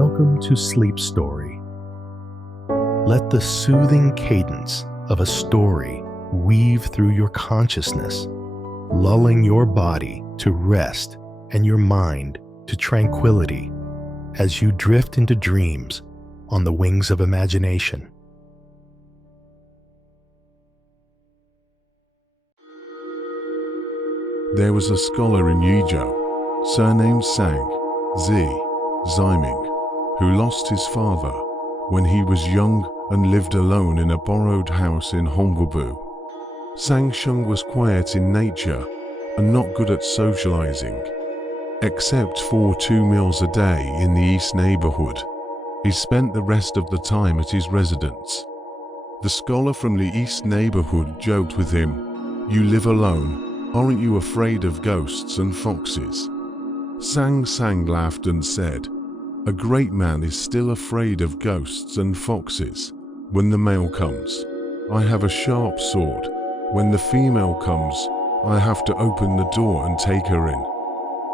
welcome to Sleep Story. Let the soothing cadence of a story weave through your consciousness, lulling your body to rest and your mind to tranquility as you drift into dreams on the wings of imagination. There was a scholar in Yizhou, surnamed Sang Ziming, who lost his father when he was young and lived alone in a borrowed house in Hongwu. Sangsheng was quiet in nature and not good at socializing. Except for 2 meals a day in the East neighborhood, he spent the rest of the time at his residence. The scholar from the East neighborhood joked with him, "You live alone. Aren't you afraid of ghosts and foxes?" Sang laughed and said, "A great man is still afraid of ghosts and foxes when the male comes. I have a sharp sword. When the female comes, I have to open the door and take her in."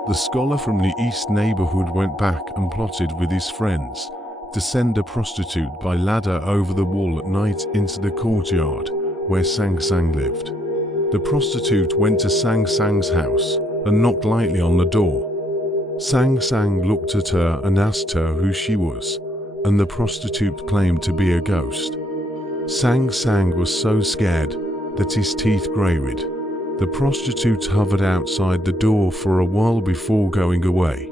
The scholar from the East neighborhood went back and plotted with his friends to send a prostitute by ladder over the wall at night into the courtyard where Sang lived. The prostitute went to Sang's house and knocked lightly on the door. Sang looked at her and asked her who she was, and the prostitute claimed to be a ghost. Sang was so scared that his teeth grated. The prostitute hovered outside the door for a while before going away.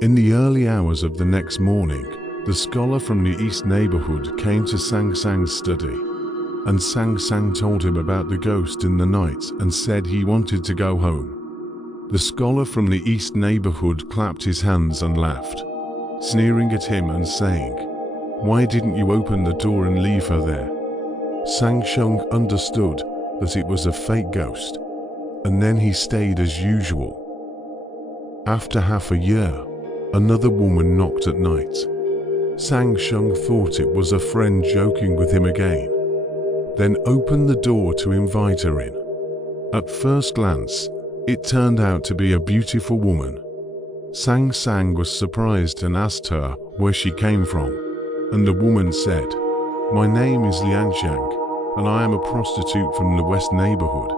In the early hours of the next morning, the scholar from the East neighborhood came to Sang's study, and Sang told him about the ghost in the night and said he wanted to go home. The scholar from the East neighborhood clapped his hands and laughed, sneering at him and saying, "Why didn't you open the door and leave her there?" Sangsheng understood that it was a fake ghost, and then he stayed as usual. After half a year, another woman knocked at night. Sangsheng thought it was a friend joking with him again, then opened the door to invite her in. At first glance, it turned out to be a beautiful woman. Sang was surprised and asked her where she came from, and the woman said, "My name is Lianxiang, and I am a prostitute from the West neighborhood.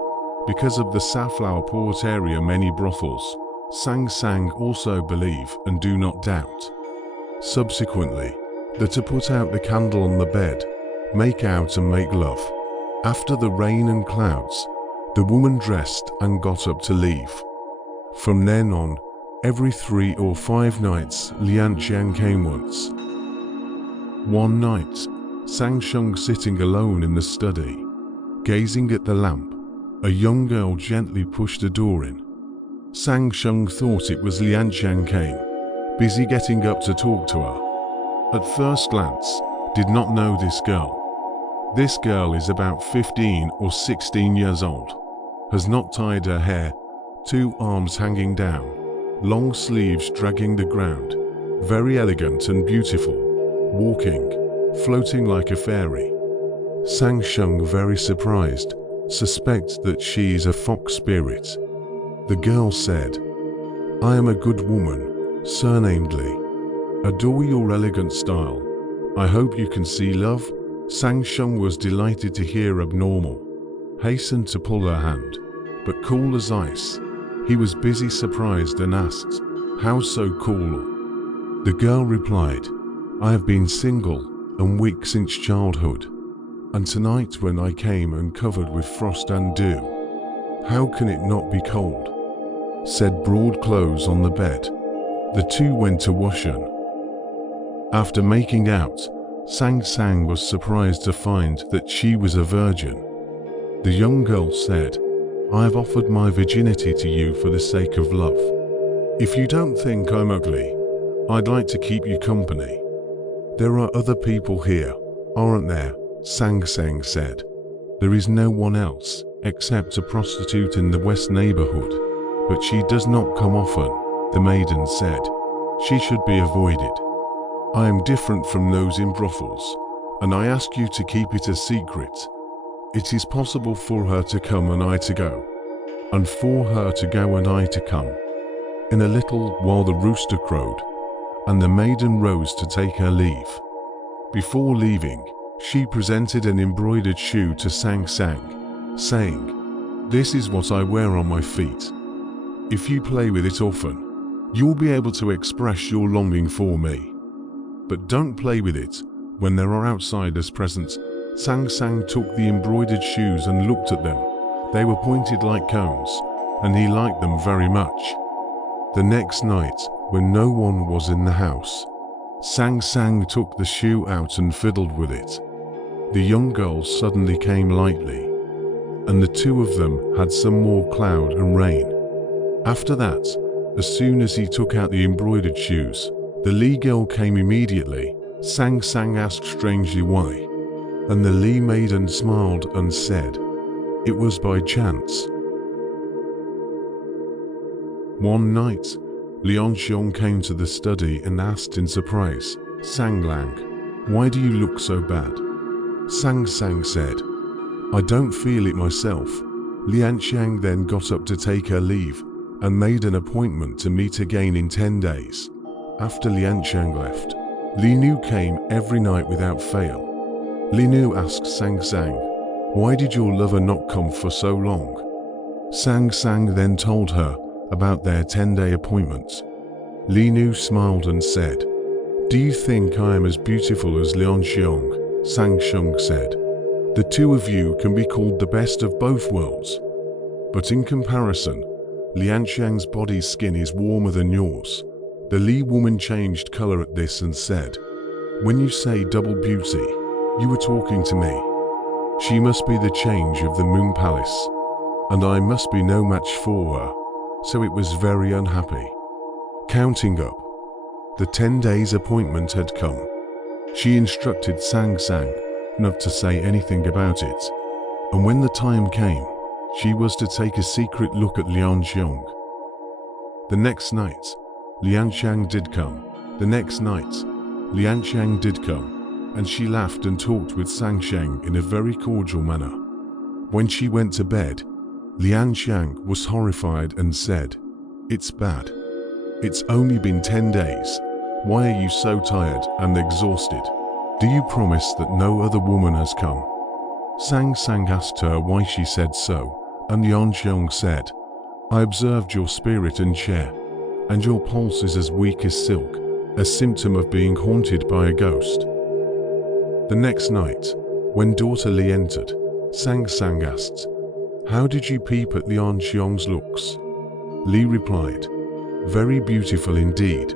Because of the Safflower Port area many brothels, Sang also believe and do not doubt. Subsequently, that to put out the candle on the bed, make out and make love. After the rain and clouds, the woman dressed and got up to leave. From then on, every 3 or 5 nights, Lianxiang came once. One night, Sangsheng sitting alone in the study, gazing at the lamp, a young girl gently pushed the door in. Sangsheng thought it was Lianxiang came, busy getting up to talk to her. At first glance, did not know this girl. This girl is about 15 or 16 years old, has not tied her hair, 2 arms hanging down, long sleeves dragging the ground, very elegant and beautiful, walking, floating like a fairy. Sangsheng, very surprised, suspects that she is a fox spirit. The girl said, "I am a good woman, surnamed Li. Adore your elegant style. I hope you can see love." Sangsheng was delighted to hear abnormal, hastened to pull her hand, but cool as ice. He was busy surprised and asked, "How so cool?" The girl replied, "I have been single and weak since childhood, and tonight when I came and covered with frost and dew, how can it not be cold?" Said broad clothes on the bed. The two went to washing. After making out, Sang was surprised to find that she was a virgin. The young girl said, "I have offered my virginity to you for the sake of love. If you don't think I'm ugly, I'd like to keep you company." "There are other people here, aren't there?" Sang said. "There is no one else, except a prostitute in the West neighborhood, but she does not come often," the maiden said. "She should be avoided. I am different from those in brothels, and I ask you to keep it a secret. It is possible for her to come and I to go, and for her to go and I to come." In a little while the rooster crowed. and the maiden rose to take her leave. Before leaving, she presented an embroidered shoe to Sang Ziming, saying, "This is what I wear on my feet. If you play with it often, you'll be able to express your longing for me. But don't play with it when there are outsiders present." Sang Ziming took the embroidered shoes and looked at them. They were pointed like cones, and he liked them very much. The next night, when no one was in the house, Sang Ziming took the shoe out and fiddled with it. The young girl suddenly came lightly, and the two of them had some more cloud and rain. After that, as soon as he took out the embroidered shoes, the Li girl came immediately. Sang Ziming asked strangely why, and the Li maiden smiled and said, "It was by chance." One night, Lianxiang came to the study and asked in surprise, "Sang Lang, why do you look so bad?" Sang Ziming said, "I don't feel it myself." Lianxiang then got up to take her leave and made an appointment to meet again in 10 days. After Lianxiang left, Li Nu came every night without fail. Li Nu asked Sang Ziming, "Why did your lover not come for so long?" Sang Ziming then told her about their 10-day appointment. Li Nu smiled and said, "Do you think I am as beautiful as Lianxiang?" Sangsheng said, "The two of you can be called the best of both worlds. But in comparison, Lianxiang's body skin is warmer than yours." The Li woman changed color at this and said, "When you say double beauty, you were talking to me. She must be the change of the Moon Palace, and I must be no match for her." So it was very unhappy. Counting up, the 10 days appointment had come. She instructed Sang Ziming not to say anything about it, and when the time came, she was to take a secret look at Lianxiang. The next night, Lianxiang did come. And she laughed and talked with Sangsheng in a very cordial manner. When she went to bed, Lianxiang was horrified and said, "It's bad. It's only been 10 days. Why are you so tired and exhausted? Do you promise that no other woman has come?" Sang Ziming asked her why she said so, and Lianxiang said, "I observed your spirit and chair, and your pulse is as weak as silk, a symptom of being haunted by a ghost." The next night, when daughter Li entered, Sang Ziming asked, "How did you peep at Lianxiang's looks?" Li replied, "Very beautiful indeed.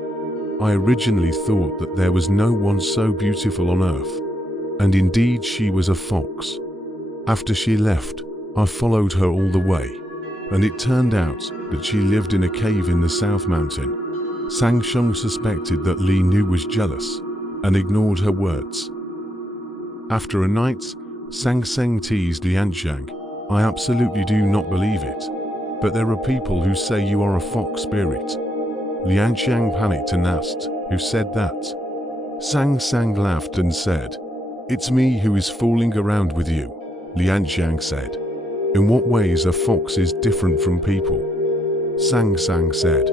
I originally thought that there was no one so beautiful on earth, and indeed she was a fox. After she left, I followed her all the way, and it turned out that she lived in a cave in the South Mountain." Sangsheng suspected that Li Nu was jealous and ignored her words. After a night, Sangsheng teased Lianxiang, "I absolutely do not believe it, but there are people who say you are a fox spirit." Lianxiang panicked and asked, "Who said that?" Sang laughed and said, "It's me who is fooling around with you." Lianxiang said, "In what ways are foxes different from people?" Sang said,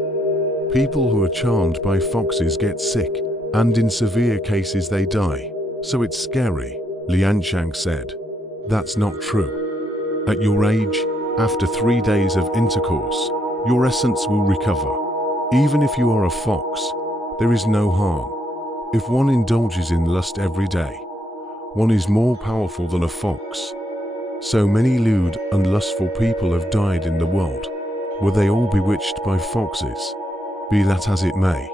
"People who are charmed by foxes get sick, and in severe cases they die, so it's scary." Lianxiang said, "That's not true. At your age, after 3 days of intercourse, your essence will recover. Even if you are a fox, there is no harm. If one indulges in lust every day, one is more powerful than a fox. So many lewd and lustful people have died in the world. Were they all bewitched by foxes? Be that as it may,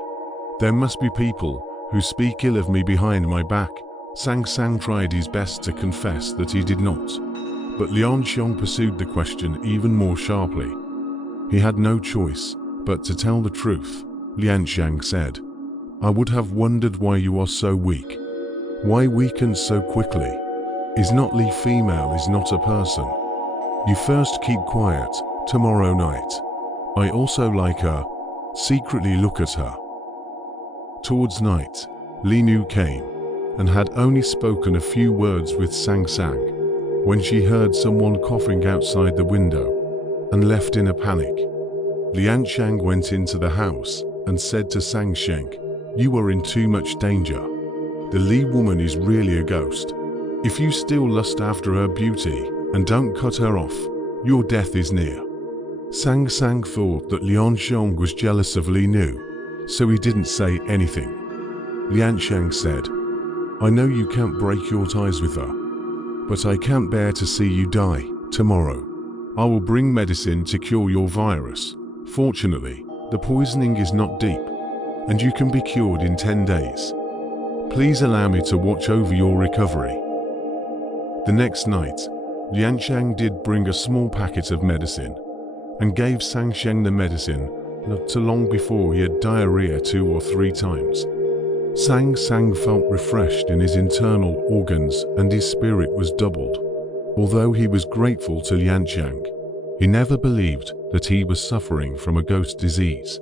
there must be people who speak ill of me behind my back." Sang tried his best to confess that he did not, but Lianxiang pursued the question even more sharply. He had no choice but to tell the truth. Lianxiang said, "I would have wondered why you are so weak. Why weaken so quickly? Is not Li female, is not a person? You first keep quiet, tomorrow night. I also like her. Secretly look at her." Towards night, Li Nu came, and had only spoken a few words with Sang when she heard someone coughing outside the window, and left in a panic. Lianxiang went into the house and said to Sangsheng, You are in too much danger. The Li woman is really a ghost. If you still lust after her beauty and don't cut her off, your death is near. Sangsheng thought that Lianxiang was jealous of Li Nu, so he didn't say anything. Lianxiang said, I know you can't break your ties with her, but I can't bear to see you die tomorrow. I will bring medicine to cure your virus. Fortunately, the poisoning is not deep, and you can be cured in 10 days. Please allow me to watch over your recovery. The next night, Lianxiang did bring a small packet of medicine and gave Sangsheng the medicine not too long before he had diarrhea 2 or 3 times. Sang felt refreshed in his internal organs and his spirit was doubled. Although he was grateful to Lianxiang, he never believed that he was suffering from a ghost disease.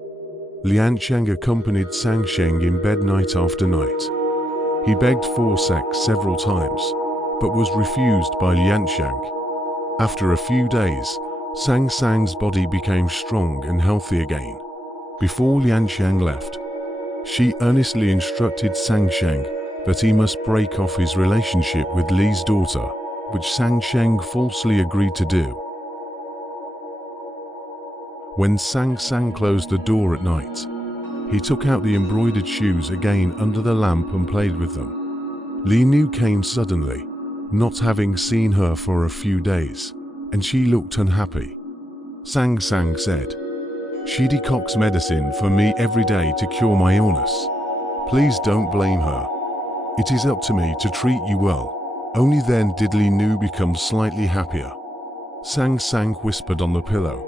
Lianxiang accompanied Sangsheng in bed night after night. He begged for sex several times, but was refused by Lianxiang. After a few days, Sangsheng's body became strong and healthy again. Before Lianxiang left, she earnestly instructed Sangsheng that he must break off his relationship with Li's daughter, which Sangsheng falsely agreed to do. When Sangsheng closed the door at night, he took out the embroidered shoes again under the lamp and played with them. Li Nu came suddenly, not having seen her for a few days, and she looked unhappy. Sangsheng said, She decocts medicine for me every day to cure my illness. Please don't blame her. It is up to me to treat you well. Only then did Li Nu become slightly happier. Sangsheng whispered on the pillow,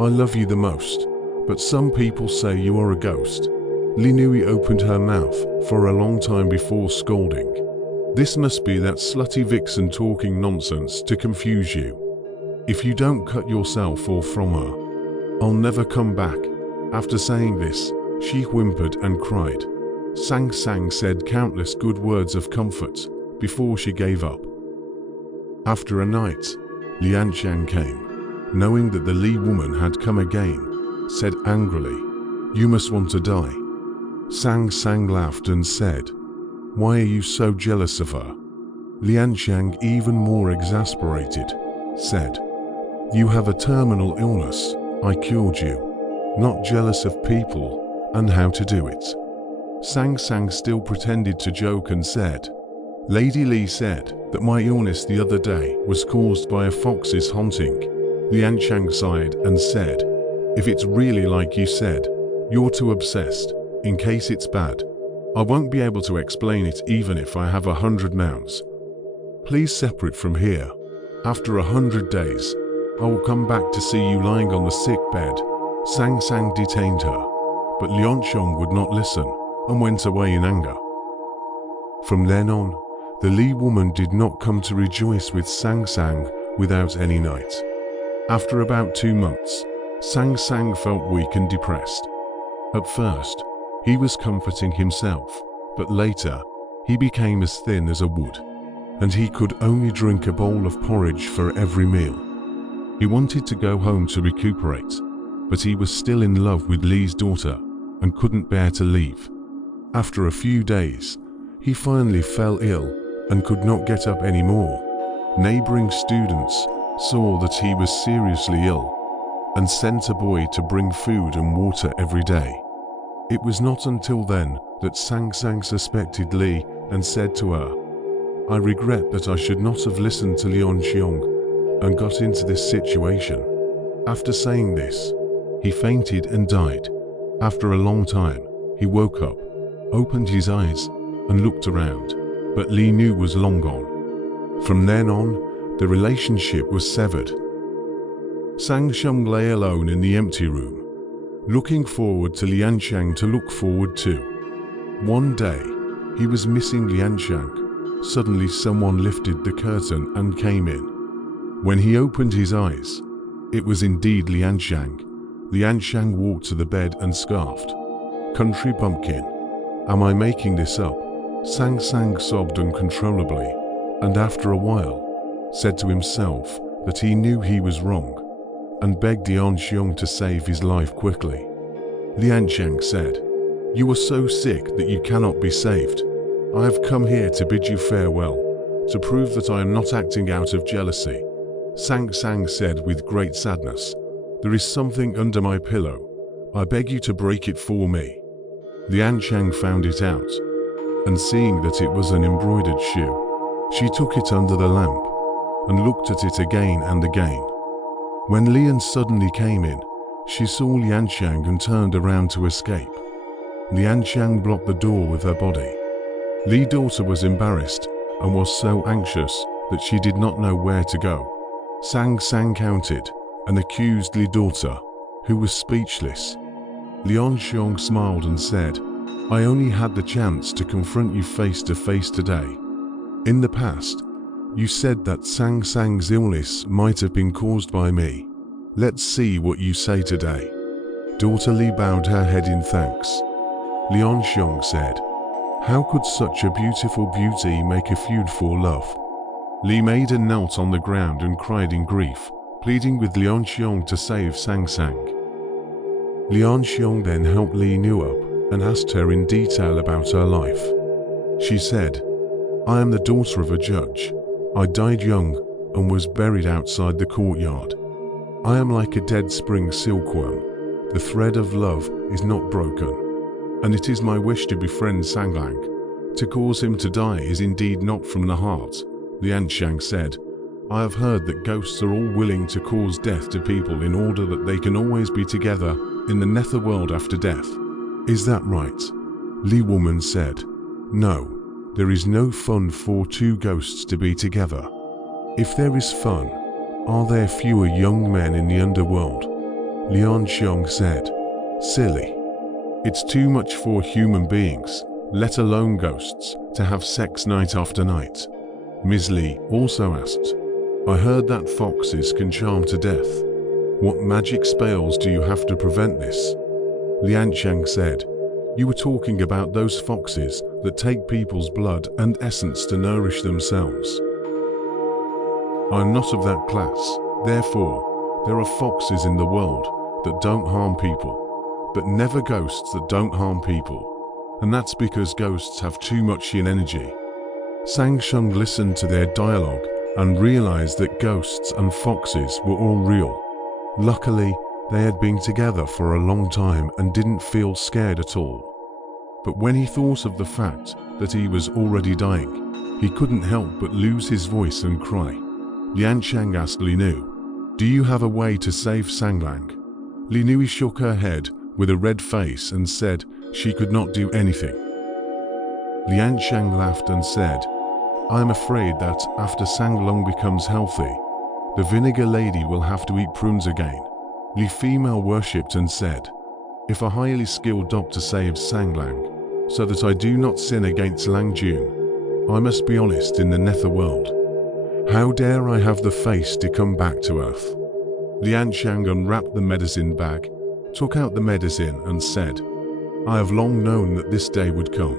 I love you the most, but some people say you are a ghost. Li Nu opened her mouth for a long time before scolding. This must be that slutty vixen talking nonsense to confuse you. If you don't cut yourself off from her, I'll never come back. After saying this, she whimpered and cried. Sangsheng said countless good words of comfort before she gave up. After a night, Lianxiang came. Knowing that the Li woman had come again, said angrily, You must want to die. Sangsheng laughed and said, Why are you so jealous of her? Lianxiang, even more exasperated, said, You have a terminal illness. I cured you. Not jealous of people and how to do it. Sangsheng still pretended to joke and said, Lady Li said that my illness the other day was caused by a fox's haunting. Lianxiang sighed and said, If it's really like you said, you're too obsessed. In case it's bad, I won't be able to explain it even if I have 100 mouths. Please separate from here. After 100 days, I will come back to see you lying on the sick bed. Sangsheng detained her, but Lianxiang would not listen and went away in anger. From then on, the Li woman did not come to rejoice with Sangsheng without any night. After about 2 months, Sangsheng felt weak and depressed. At first, he was comforting himself, but later, he became as thin as a wood, and he could only drink a bowl of porridge for every meal. He wanted to go home to recuperate, but he was still in love with Li's daughter and couldn't bear to leave. After a few days, he finally fell ill and could not get up anymore. Neighboring students saw that he was seriously ill and sent a boy to bring food and water every day. It was not until then that Sangsheng suspected Li and said to her, I regret that I should not have listened to Lianxiang and got into this situation. After saying this, he fainted and died. After a long time, he woke up, opened his eyes and looked around, but Li Nu was long gone. From then on, the relationship was severed. Sangsheng lay alone in the empty room, looking forward to Lianxiang to look forward to. One day, he was missing Lianxiang. Suddenly someone lifted the curtain and came in. When he opened his eyes, it was indeed Lianxiang. Lianxiang walked to the bed and scoffed. Country bumpkin. Am I making this up? Sangsheng sobbed uncontrollably, and after a while, said to himself that he knew he was wrong, and begged Lianxiang to save his life quickly. Lianxiang said, You are so sick that you cannot be saved. I have come here to bid you farewell, to prove that I am not acting out of jealousy." Sangsheng said with great sadness, "There is something under my pillow. I beg you to break it for me." Lianxiang found it out, and seeing that it was an embroidered shoe, she took it under the lamp and looked at it again and again. When Lian suddenly came in, she saw Lianxiang and turned around to escape. Lianxiang blocked the door with her body. Li's daughter was embarrassed and was so anxious that she did not know where to go. Sang counted and accused Li's daughter, who was speechless. Lianxiang smiled and said, "I only had the chance to confront you face to face today. In the past, you said that Sang Ziming's illness might have been caused by me. Let's see what you say today." Daughter Li bowed her head in thanks. Lianxiang said, "How could such a beautiful beauty make a feud for love?" Li made a knelt on the ground and cried in grief, pleading with Lianxiang to save Sangsheng. Lianxiang then helped Li knew up and asked her in detail about her life. She said, "I am the daughter of a judge. I died young and was buried outside the courtyard. I am like a dead spring silkworm. The thread of love is not broken. And it is my wish to befriend Sanglang. To cause him to die is indeed not from the heart." Lianxiang said, "I have heard that ghosts are all willing to cause death to people in order that they can always be together in the netherworld after death. Is that right?" Li woman said, "No, there is no fun for two ghosts to be together. If there is fun, are there fewer young men in the underworld?" Lianxiang said, "Silly. It's too much for human beings, let alone ghosts, to have sex night after night." Ms. Li also asked, "I heard that foxes can charm to death. What magic spells do you have to prevent this?" Lianxiang said, "You were talking about those foxes that take people's blood and essence to nourish themselves. I'm not of that class. Therefore, there are foxes in the world that don't harm people, but never ghosts that don't harm people. And that's because ghosts have too much yin energy." Sangsheng listened to their dialogue and realized that ghosts and foxes were all real. Luckily, they had been together for a long time and didn't feel scared at all. But when he thought of the fact that he was already dying, he couldn't help but lose his voice and cry. Lianxiang asked Li Nu, "Do you have a way to save Sanglang?" Li Nu shook her head with a red face and said she could not do anything. Lianxiang laughed and said, "I am afraid that after Sanglang becomes healthy, the vinegar lady will have to eat prunes again." Li female worshipped and said, "If a highly skilled doctor saves Sanglang, so that I do not sin against Langjun, I must be honest in the netherworld. How dare I have the face to come back to earth?" Lianxiang unwrapped the medicine bag, took out the medicine and said, "I have long known that this day would come.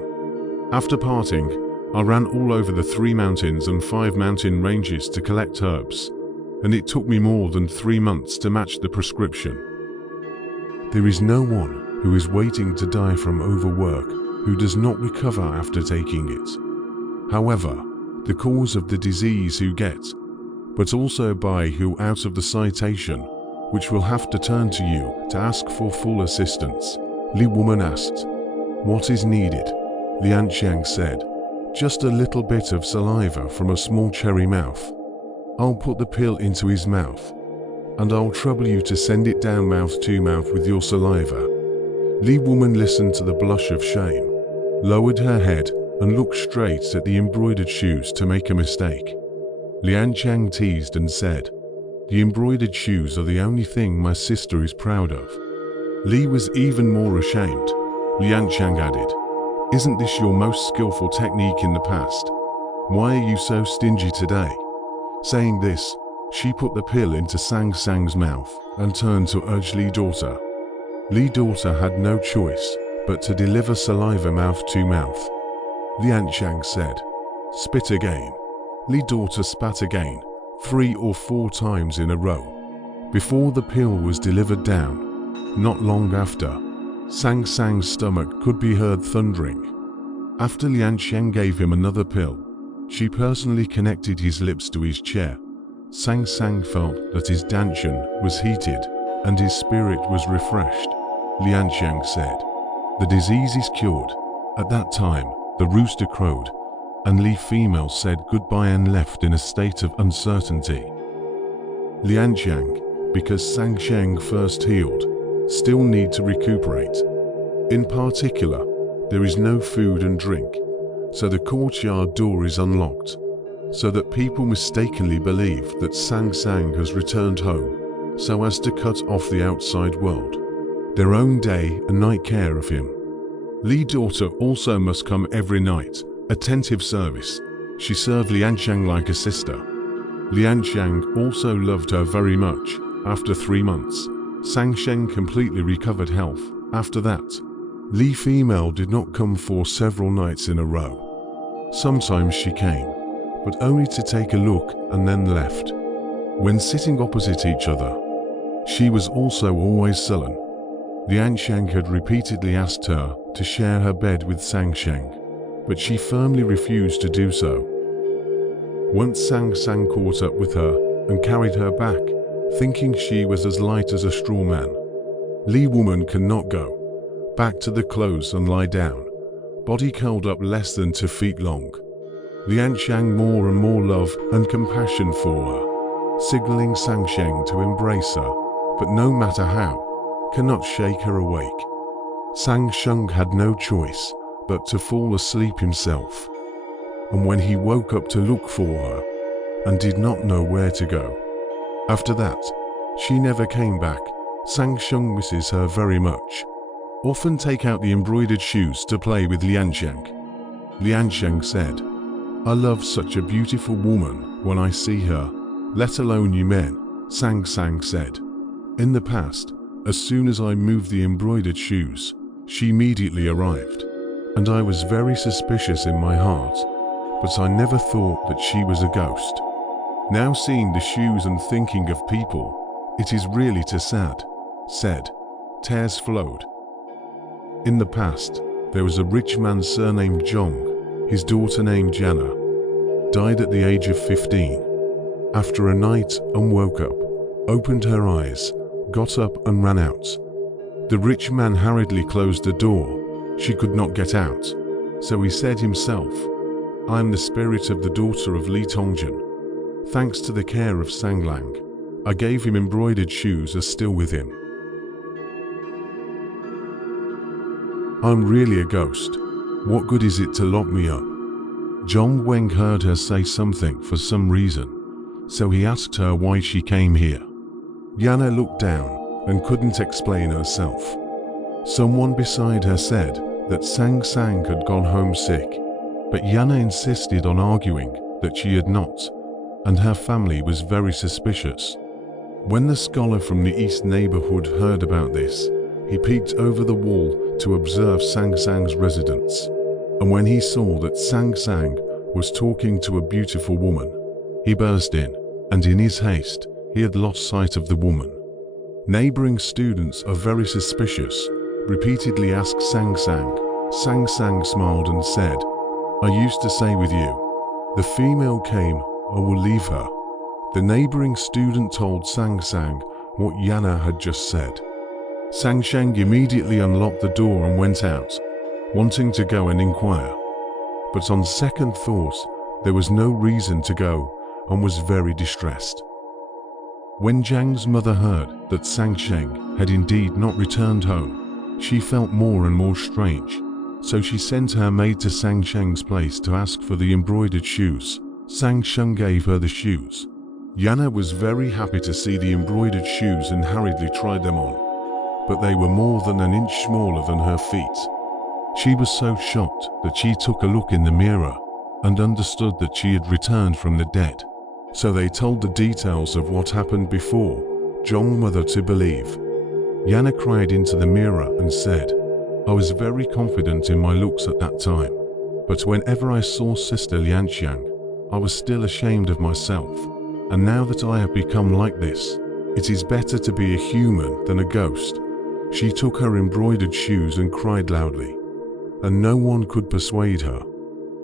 After parting, I ran all over the 3 mountains and 5 mountain ranges to collect herbs, and it took me more than 3 months to match the prescription. There is no one who is waiting to die from overwork who does not recover after taking it. However, the cause of the disease who get, but also by who out of the citation, which will have to turn to you to ask for full assistance." Li woman asked, "What is needed?" Lianxiang said, "Just a little bit of saliva from a small cherry mouth. I'll put the pill into his mouth, and I'll trouble you to send it down mouth to mouth with your saliva." Li woman listened to the blush of shame, lowered her head and looked straight at the embroidered shoes to make a mistake. Lianxiang teased and said, "The embroidered shoes are the only thing my sister is proud of." Li was even more ashamed. Lianxiang added, "Isn't this your most skillful technique in the past? Why are you so stingy today?" Saying this, she put the pill into Sangsheng's mouth and turned to urge Li's daughter. Li's daughter had no choice but to deliver saliva mouth to mouth. Lianxiang said, "Spit again." Li's daughter spat again, 3 or 4 times in a row, before the pill was delivered down. Not long after, Sangsheng's stomach could be heard thundering. After Lianxiang gave him another pill, she personally connected his lips to his chair. Sangsheng felt that his dantian was heated and his spirit was refreshed. Lianxiang said, "The disease is cured." At that time, the rooster crowed, and Li female said goodbye and left in a state of uncertainty. Lianxiang, because Sangsheng first healed, still need to recuperate. In particular, there is no food and drink, so the courtyard door is unlocked, so that people mistakenly believe that Sangsheng has returned home, so as to cut off the outside world, their own day and night care of him. Li daughter also must come every night, attentive service. She served Lianxiang like a sister. Lianxiang also loved her very much. After 3 months, Sangsheng completely recovered health. After that, Li female did not come for several nights in a row. Sometimes she came, but only to take a look and then left. When sitting opposite each other, she was also always sullen. Lianxiang had repeatedly asked her to share her bed with Sangsheng, but she firmly refused to do so. Once Sangsheng caught up with her and carried her back, thinking she was as light as a straw man. Li woman cannot go back to the clothes and lie down, body curled up less than 2 feet long. Lianxiang more and more love and compassion for her, signaling Sangsheng to embrace her, but no matter how, cannot shake her awake. Sangsheng had no choice but to fall asleep himself, and when he woke up to look for her, and did not know where to go. After that, she never came back. Sangsheng misses her very much. Often take out the embroidered shoes to play with Lianxiang. Lianxiang said, "I love such a beautiful woman when I see her, let alone you men," Sangsheng said. In the past, as soon as I moved the embroidered shoes, she immediately arrived, and I was very suspicious in my heart, but I never thought that she was a ghost. Now seeing the shoes and thinking of people, it is really too sad," said. Tears flowed. In the past, there was a rich man surnamed Zhong. His daughter named Jana died at the age of 15. After a night and woke up, opened her eyes, got up and ran out. The rich man hurriedly closed the door. She could not get out. So he said himself, "I am the spirit of the daughter of Li Tongjian. Thanks to the care of Sanglang, I gave him embroidered shoes are still with him. I'm really a ghost. What good is it to lock me up?" Zhong Weng heard her say something for some reason, so he asked her why she came here. Yana looked down and couldn't explain herself. Someone beside her said that Sang had gone home sick, but Yana insisted on arguing that she had not, and her family was very suspicious. When the scholar from the east neighborhood heard about this, he peeked over the wall to observe Sang's residence, and when he saw that Sang was talking to a beautiful woman, he burst in, and in his haste, he had lost sight of the woman. Neighboring students are very suspicious, repeatedly asked Sang. Sang smiled and said, "I used to say with you, the female came, I will leave her." The neighboring student told Sang what Yana had just said. Sangsheng immediately unlocked the door and went out, wanting to go and inquire. But on second thought, there was no reason to go and was very distressed. When Zhang's mother heard that Sangsheng had indeed not returned home, she felt more and more strange, so she sent her maid to Sangsheng's place to ask for the embroidered shoes. Sangsheng gave her the shoes. Yana was very happy to see the embroidered shoes and hurriedly tried them on, but they were more than an inch smaller than her feet. She was so shocked that she took a look in the mirror and understood that she had returned from the dead. So they told the details of what happened before Zhong mother to believe. Yana cried into the mirror and said, "I was very confident in my looks at that time, but whenever I saw Sister Lianxiang, I was still ashamed of myself, and now that I have become like this, it is better to be a human than a ghost." She took her embroidered shoes and cried loudly, and no one could persuade her.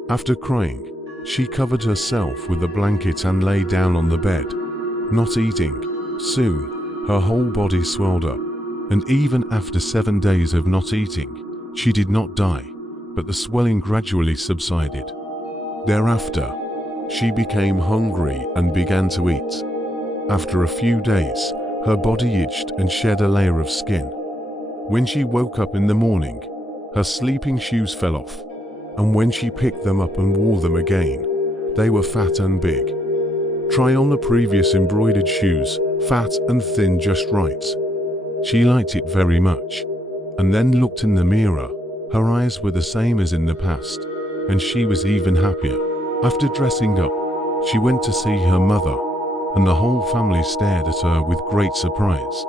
After crying, she covered herself with a blanket and lay down on the bed, not eating. Soon, her whole body swelled up, and even after 7 days of not eating, she did not die, but the swelling gradually subsided. Thereafter, she became hungry and began to eat. After a few days, her body itched and shed a layer of skin. When she woke up in the morning, her sleeping shoes fell off, and when she picked them up and wore them again, they were fat and big. Try on the previous embroidered shoes, fat and thin just right. She liked it very much, and then looked in the mirror. Her eyes were the same as in the past, and she was even happier. After dressing up, she went to see her mother, and the whole family stared at her with great surprise.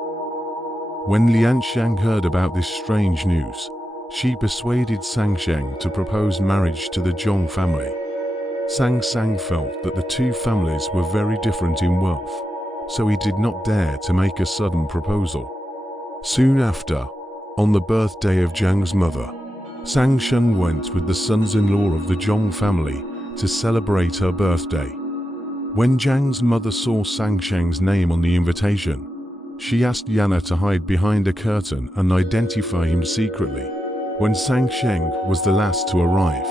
When Lianxiang heard about this strange news, she persuaded Sangsheng to propose marriage to the Zhong family. Sang felt that the two families were very different in wealth, so he did not dare to make a sudden proposal. Soon after, on the birthday of Zhang's mother, Sangsheng went with the sons-in-law of the Zhong family to celebrate her birthday. When Zhang's mother saw Sangsheng's name on the invitation, she asked Yana to hide behind a curtain and identify him secretly. When Sangsheng was the last to arrive,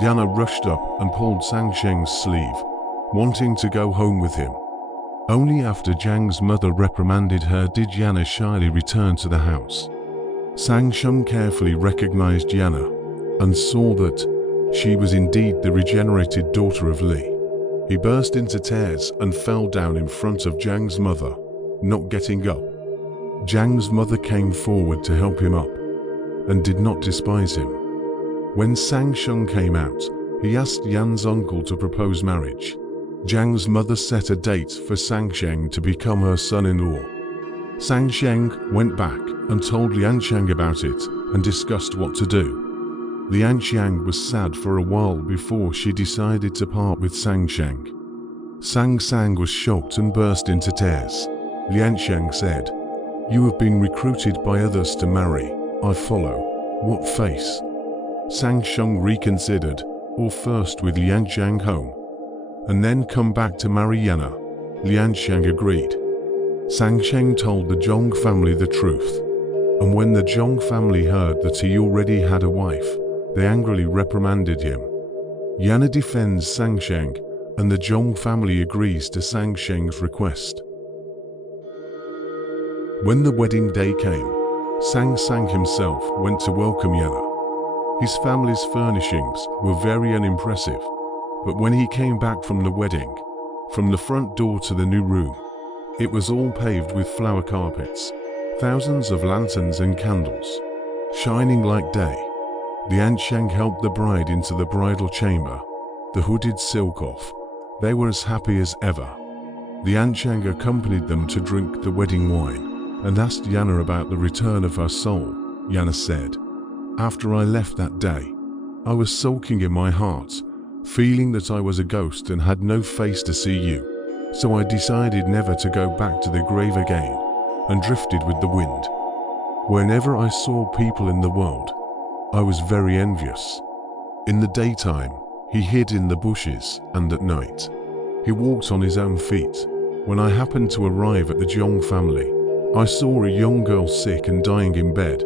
Yana rushed up and pulled Sangsheng's sleeve, wanting to go home with him. Only after Zhang's mother reprimanded her did Yana shyly return to the house. Sangsheng carefully recognized Yana and saw that she was indeed the regenerated daughter of Li. He burst into tears and fell down in front of Zhang's mother, not getting up. Zhang's mother came forward to help him up and did not despise him. When Sangsheng came out, he asked Yan's uncle to propose marriage. Zhang's mother set a date for Sangsheng to become her son-in-law. Sangsheng went back and told Lianxiang about it and discussed what to do. Lianxiang was sad for a while before she decided to part with Sangsheng. Sang was shocked and burst into tears. Lianxiang said, "You have been recruited by others to marry. I follow. What face?" Sangsheng reconsidered, or first with Lianxiang home, and then come back to marry Yana. Lianxiang agreed. Sangsheng told the Zhong family the truth, and when the Zhong family heard that he already had a wife, they angrily reprimanded him. Yana defends Sangsheng, and the Zhong family agrees to Sangsheng's request. When the wedding day came, Sang himself went to welcome Yana. His family's furnishings were very unimpressive, but when he came back from the wedding, from the front door to the new room, it was all paved with flower carpets, thousands of lanterns and candles, shining like day. Lianxiang helped the bride into the bridal chamber, the hooded silk off. They were as happy as ever. Lianxiang accompanied them to drink the wedding wine and asked Yana about the return of her soul. Yana said, "After I left that day, I was sulking in my heart, feeling that I was a ghost and had no face to see you. So I decided never to go back to the grave again and drifted with the wind. Whenever I saw people in the world, I was very envious. In the daytime, he hid in the bushes, and at night, he walked on his own feet. When I happened to arrive at the Zhong family, I saw a young girl sick and dying in bed.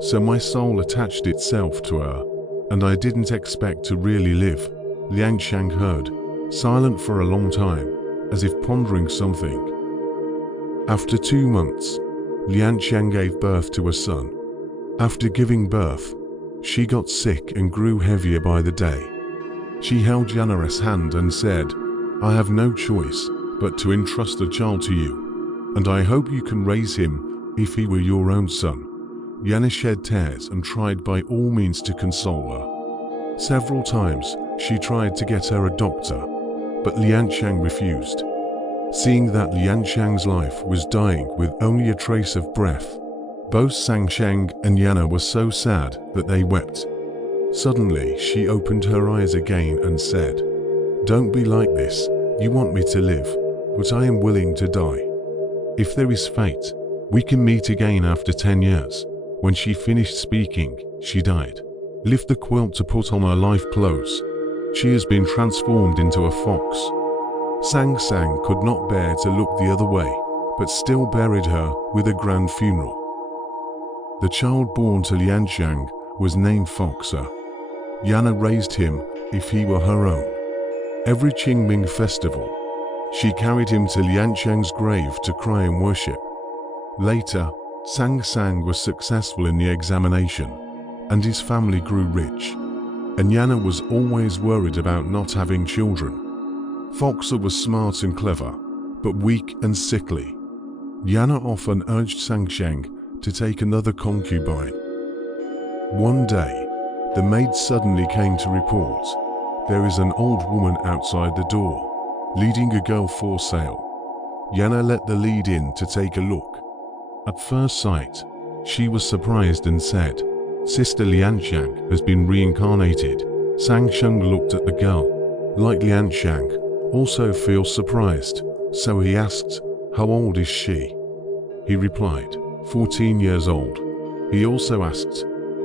So my soul attached itself to her, and I didn't expect to really live." Lianxiang heard, silent for a long time, as if pondering something. After 2 months, Lianxiang gave birth to a son. After giving birth, she got sick and grew heavier by the day. She held Yana's hand and said, "I have no choice but to entrust the child to you, and I hope you can raise him if he were your own son." Yana shed tears and tried by all means to console her. Several times, she tried to get her a doctor, but Lianxiang refused. Seeing that Lianxiang's life was dying with only a trace of breath, both Sangsheng and Yana were so sad that they wept. Suddenly, she opened her eyes again and said, "Don't be like this. You want me to live, but I am willing to die. If there is fate, We can meet again after 10 years. When she finished speaking, she died. Lift the quilt to put on her life clothes. She has been transformed into a fox. Sangsheng could not bear to look the other way, but still buried her with a grand funeral. The child born to Lianxiang was named Foxer. Yana raised him if he were her own. Every Qingming festival, she carried him to Lianxiang's grave to cry and worship. Later, Sangsheng was successful in the examination, and his family grew rich. And Yana was always worried about not having children. Foxer was smart and clever, but weak and sickly. Yana often urged Sangsheng to take another concubine. One day, the maid suddenly came to report, "There is an old woman outside the door, leading a girl for sale." Yana let the lead in to take a look. At first sight, she was surprised and said, "Sister Lianxiang has been reincarnated." Sangsheng looked at the girl. Like Lianxiang, also feels surprised, so he asked, "How old is she?" He replied, 14 years old. He also asked,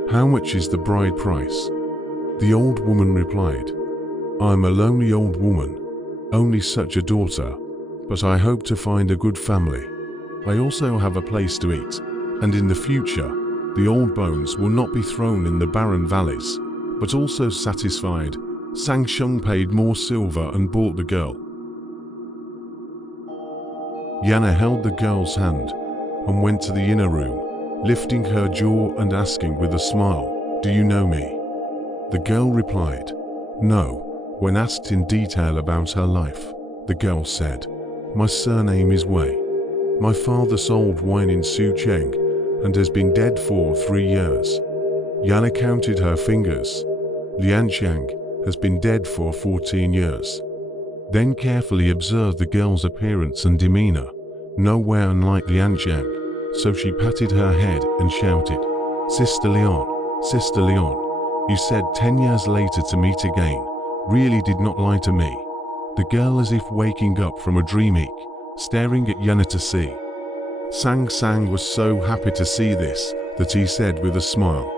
"How much is the bride price?" The old woman replied, "I am a lonely old woman, only such a daughter, but I hope to find a good family. I also have a place to eat, and in the future, the old bones will not be thrown in the barren valleys." But also satisfied, Sangsheng paid more silver and bought the girl. Yana held the girl's hand and went to the inner room, lifting her jaw and asking with a smile, "Do you know me?" The girl replied, "No." When asked in detail about her life, the girl said, "My surname is Wei. My father sold wine in Sucheng and has been dead for 3 years." Yana counted her fingers. Lianxiang has been dead for 14 years. Then carefully observed the girl's appearance and demeanor, nowhere unlike Lianxiang, so she patted her head and shouted, "Sister Leon, Sister Leon, you said 10 years later to meet again, really did not lie to me." The girl, as if waking up from a dream, staring at Yana to see. Sangsheng was so happy to see this that he said with a smile,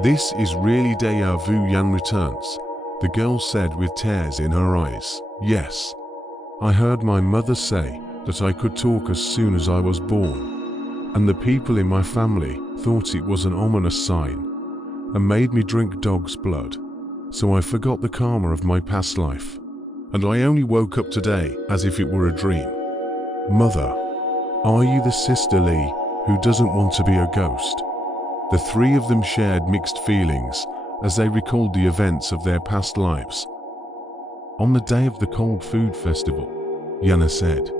"This is really deja vu." Yan returns. The girl said with tears in her eyes, "Yes. I heard my mother say that I could talk as soon as I was born, and the people in my family thought it was an ominous sign, and made me drink dog's blood. So I forgot the karma of my past life, and I only woke up today as if it were a dream. Mother, are you the Sister Li who doesn't want to be a ghost?" The three of them shared mixed feelings as they recalled the events of their past lives. On the day of the Cold Food Festival, Yana said,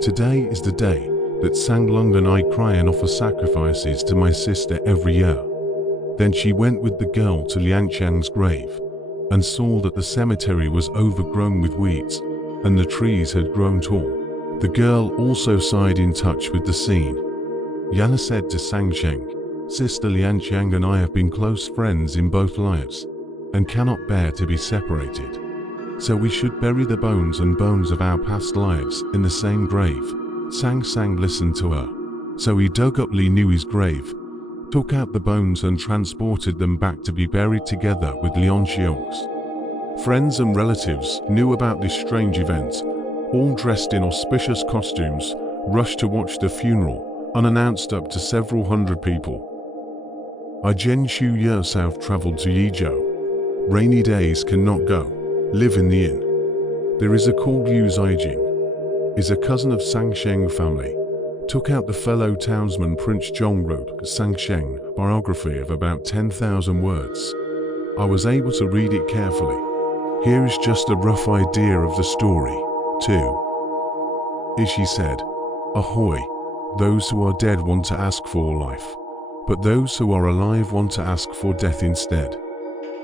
"Today is the day that Sanglong and I cry and offer sacrifices to my sister every year." Then she went with the girl to Lianxiang's grave and saw that the cemetery was overgrown with weeds and the trees had grown tall. The girl also sighed in touch with the scene. Yana said to Sangsheng, "Sister Lianxiang and I have been close friends in both lives and cannot bear to be separated. So we should bury the bones of our past lives in the same grave." Sangsheng listened to her. So he dug up Li Nui's grave, took out the bones and transported them back to be buried together with Lianxiang's. Friends and relatives knew about this strange event, all dressed in auspicious costumes, rushed to watch the funeral, unannounced up to several hundred people. I Zhen Shu Ye South traveled to Yizhou. Rainy days cannot go, live in the inn. There is a called Liaozhai Zhiyi, is a cousin of Sangsheng family. Took out the fellow townsman Prince Zhong wrote a Sangsheng biography of about 10,000 words. I was able to read it carefully. Here is just a rough idea of the story. 2. Ishi said, "Ahoy, those who are dead want to ask for life, but those who are alive want to ask for death instead.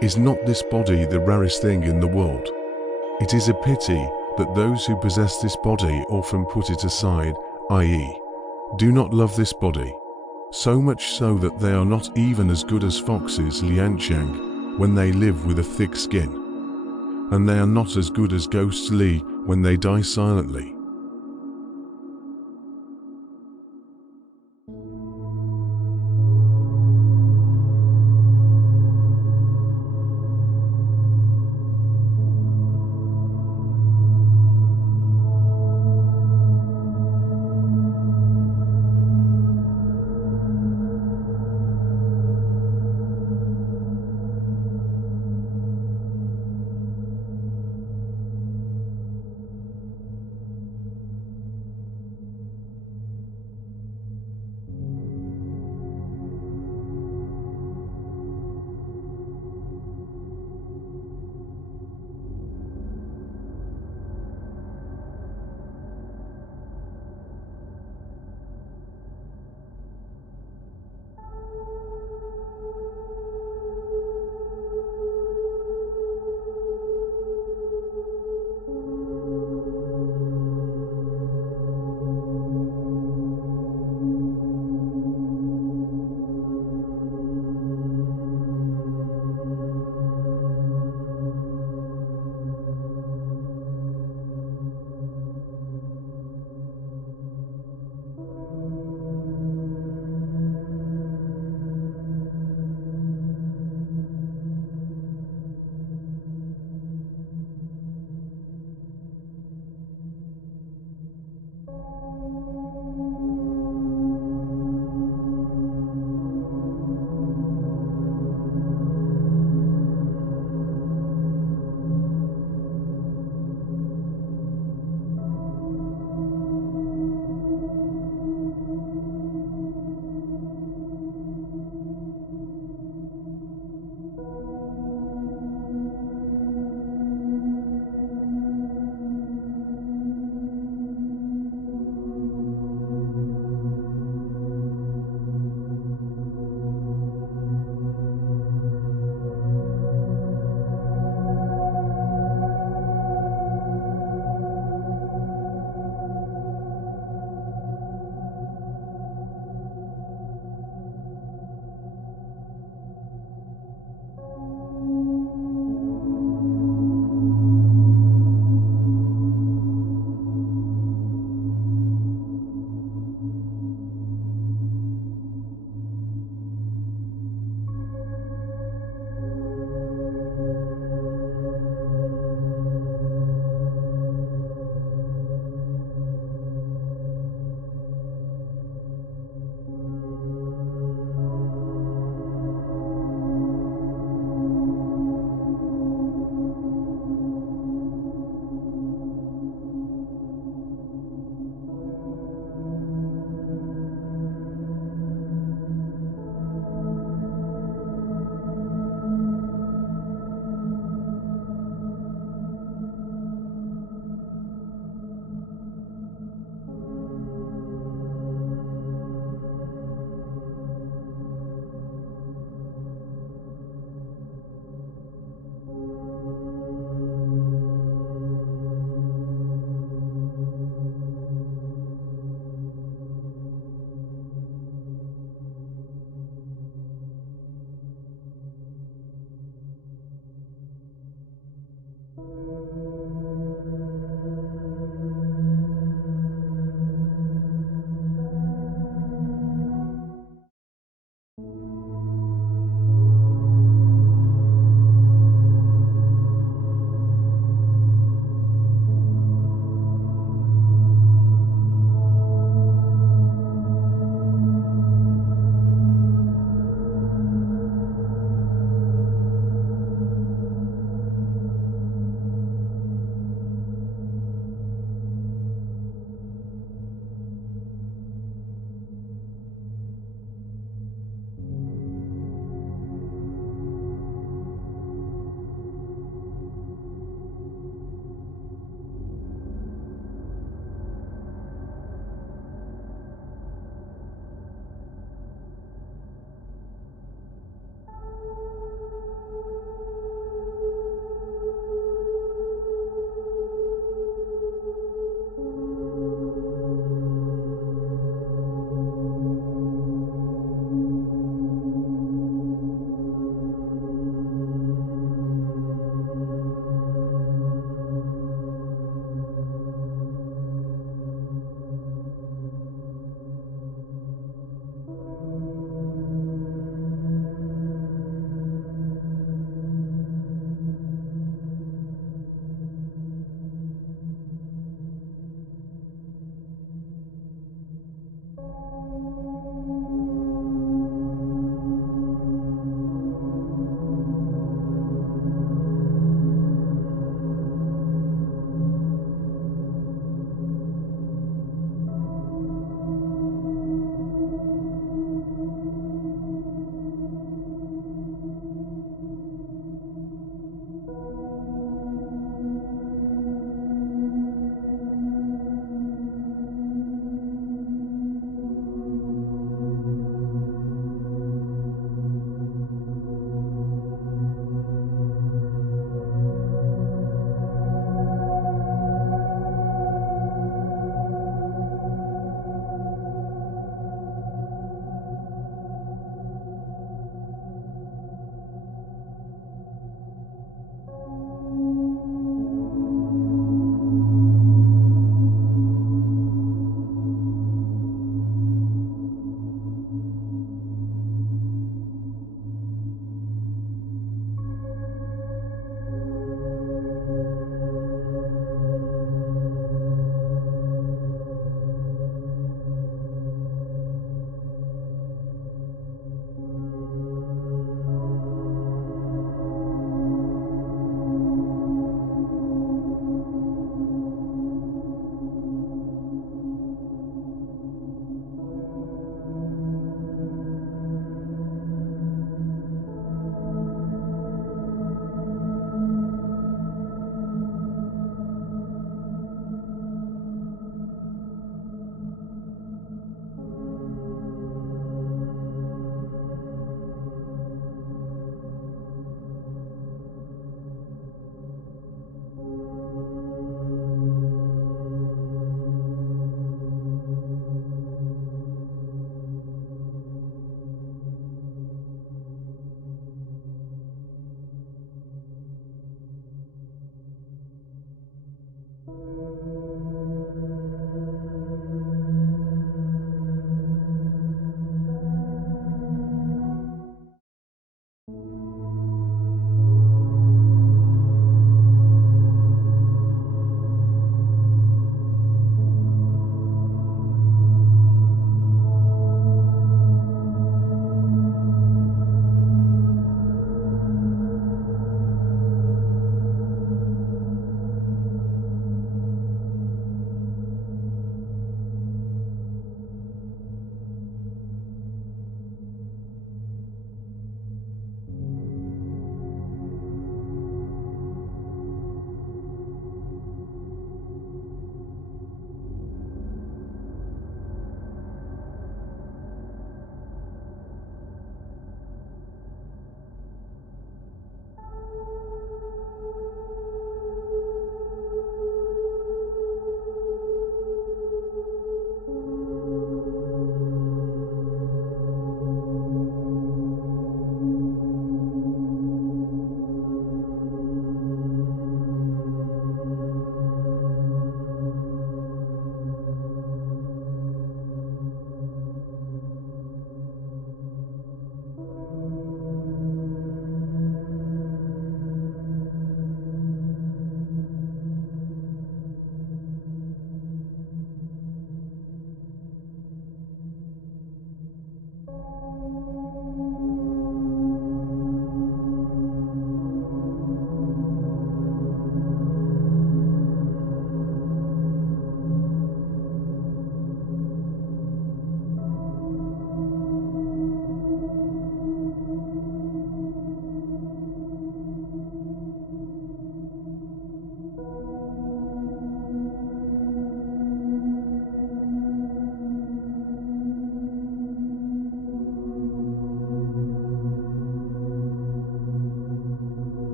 Is not this body the rarest thing in the world? It is a pity that those who possess this body often put it aside, i.e., do not love this body, so much so that they are not even as good as foxes Lianxiang when they live with a thick skin, and they are not as good as ghosts Li when they die silently."